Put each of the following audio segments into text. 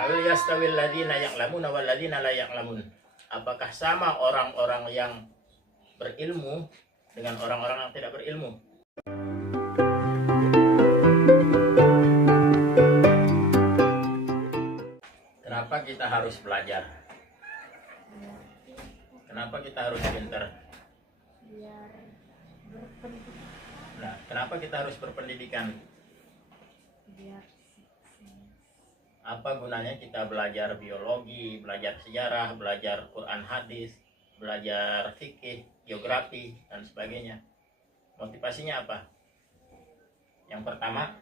hal yastawil ladzina ya'lamuna wal ladzina la ya'lamun. Apakah sama orang-orang yang berilmu dengan orang-orang yang tidak berilmu? Kenapa kita harus belajar? Kenapa kita harus pintar? Biar berpendidikan. Nah, kenapa kita harus berpendidikan? Biar sukses. Apa gunanya kita belajar biologi, belajar sejarah, belajar Quran hadis, belajar fikih, geografi, dan sebagainya? Motivasinya apa? Yang pertama,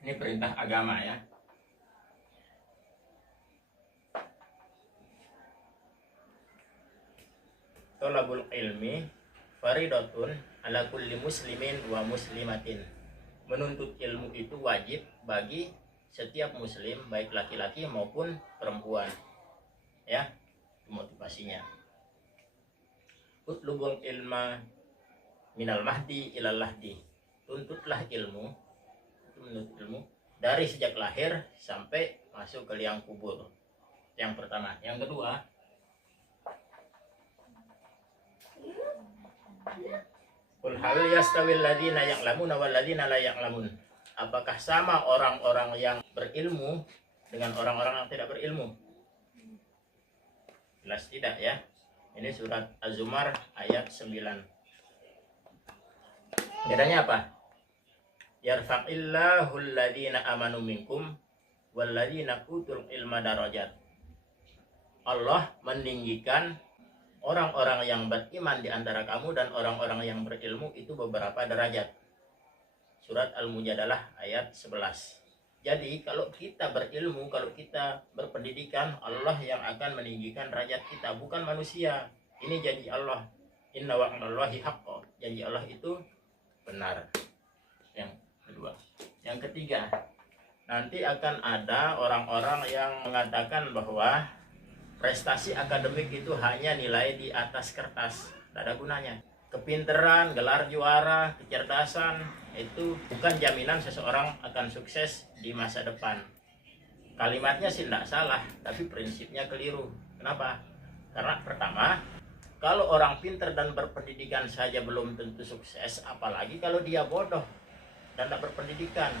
ini perintah agama ya. Thalabul ilmi faridatun ala kulli muslimin wa muslimatin. Menuntut ilmu itu wajib bagi setiap muslim, baik laki-laki maupun perempuan. Ya, itu motivasinya. Utlubul ilma minal mahdi ilal lahdi. Tuntutlah ilmu, menuntut ilmu dari sejak lahir sampai masuk ke liang kubur. Yang pertama. Yang kedua, qul hal yastawil ladzina ya'lamuna wal ladzina la ya'lamun. Apakah sama orang-orang yang berilmu dengan orang-orang yang tidak berilmu? Jelas tidak ya. Ini surat Az-Zumar ayat 9. Bedanya apa? Yarfa'illahu alladzina amanu minkum wal ladzina utul ilma darajat. Allah meninggikan orang-orang yang beriman di antara kamu dan orang-orang yang berilmu itu beberapa derajat. Surat Al-Mujadalah ayat 11. Jadi kalau kita berilmu, kalau kita berpendidikan, Allah yang akan meninggikan derajat kita, bukan manusia. Ini janji Allah. Inna wa'dallahi haqqo. Janji Allah itu benar. Yang kedua. Yang ketiga, nanti akan ada orang-orang yang mengatakan bahwa prestasi akademik itu hanya nilai di atas kertas, tidak ada gunanya. Kepinteran, gelar juara, kecerdasan itu bukan jaminan seseorang akan sukses di masa depan. Kalimatnya sih tidak salah, tapi prinsipnya keliru. Kenapa? Karena pertama, kalau orang pinter dan berpendidikan saja belum tentu sukses, apalagi kalau dia bodoh dan tidak berpendidikan.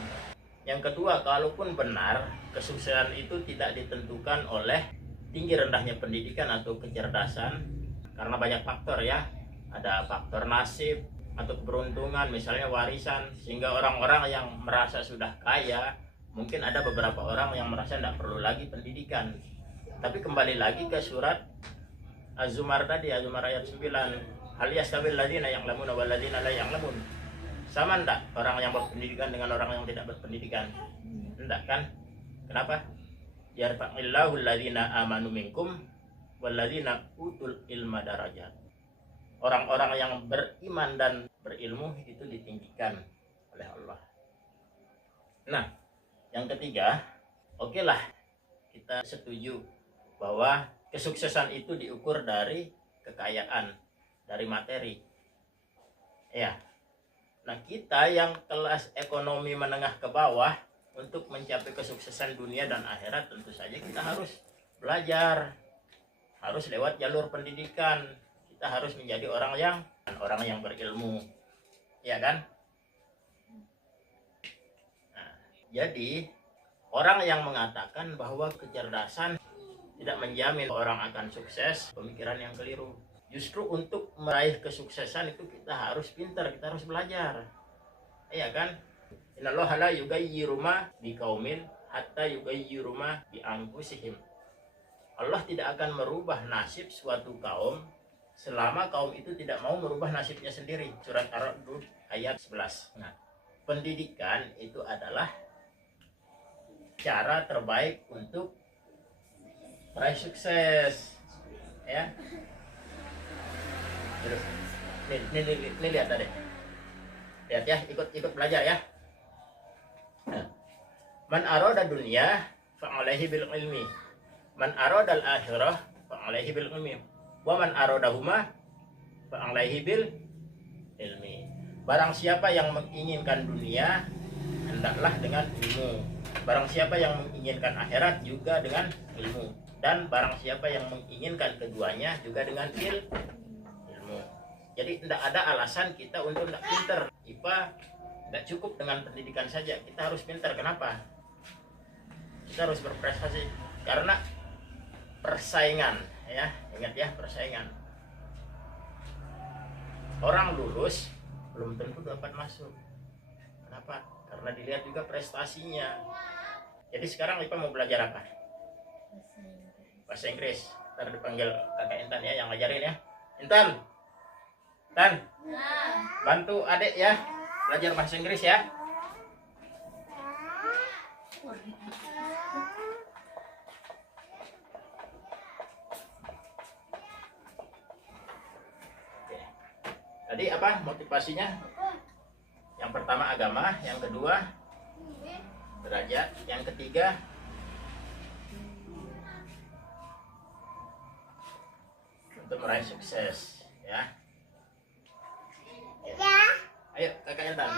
Yang kedua, kalaupun benar, kesuksesan itu tidak ditentukan oleh tinggi rendahnya pendidikan atau kecerdasan, karena banyak faktor ya. Ada faktor nasib atau keberuntungan, misalnya warisan, sehingga orang-orang yang merasa sudah kaya, mungkin ada beberapa orang yang merasa tidak perlu lagi pendidikan. Tapi kembali lagi ke surat Az-Zumar tadi, Az-Zumar ayat 9. Hal yastawil ladzina ya'lamuna wal ladzina la ya'lamun. Sama enggak orang yang berpendidikan dengan orang yang tidak berpendidikan? Enggak kan? Kenapa? Yarfa'illahu alladzina amanu minkum walladzina utul ilma darajat. Orang-orang yang beriman dan berilmu itu ditinggikan oleh Allah. Nah, yang ketiga, oke lah, kita setuju bahwa kesuksesan itu diukur dari kekayaan, dari materi. Ya. Nah, kita yang kelas ekonomi menengah ke bawah, untuk mencapai kesuksesan dunia dan akhirat tentu saja kita harus belajar, harus lewat jalur pendidikan. Kita harus menjadi orang yang berilmu, ya kan? Nah, jadi orang yang mengatakan bahwa kecerdasan tidak menjamin orang akan sukses, pemikiran yang keliru. Justru untuk meraih kesuksesan itu kita harus pintar, kita harus belajar, ya kan? Innallaha la yughayyiru ma biqaumin hatta yughayyiru ma bi anfusihim. Allah tidak akan merubah nasib suatu kaum selama kaum itu tidak mau merubah nasibnya sendiri. Surat Ar-Ra'd ayat 11. Nah, pendidikan itu adalah cara terbaik untuk meraih sukses. Ya. Ini lihat tadi. Lihat ya, ikut belajar ya. Man arada dunya fa'alaihi bil ilmi. Man arada al-akhirah fa'alaihi bil ilmi. Wa man aradahuma fa'alaihi bil ilmi. Barang siapa yang menginginkan dunia, hendaklah dengan ilmu. Barang siapa yang menginginkan akhirat juga dengan ilmu, dan barang siapa yang menginginkan keduanya juga dengan ilmu. Jadi tidak ada alasan kita untuk tidak pinter. IPA tidak cukup dengan pendidikan saja, kita harus pinter. Kenapa? Kita harus berprestasi karena persaingan, ya, ingat ya, persaingan. Orang lulus belum tentu dapat masuk. Kenapa? Karena dilihat juga prestasinya. Jadi sekarang IPA mau belajar apa? Bahasa Inggris. Ntar dipanggil kakak Intan ya yang ngajarin ya. Intan, Tan, bantu adik ya belajar bahasa Inggris ya. Oke. Tadi apa motivasinya? Yang pertama agama, yang kedua derajat, yang ketiga untuk meraih sukses, ya. Ayo kakak Intan.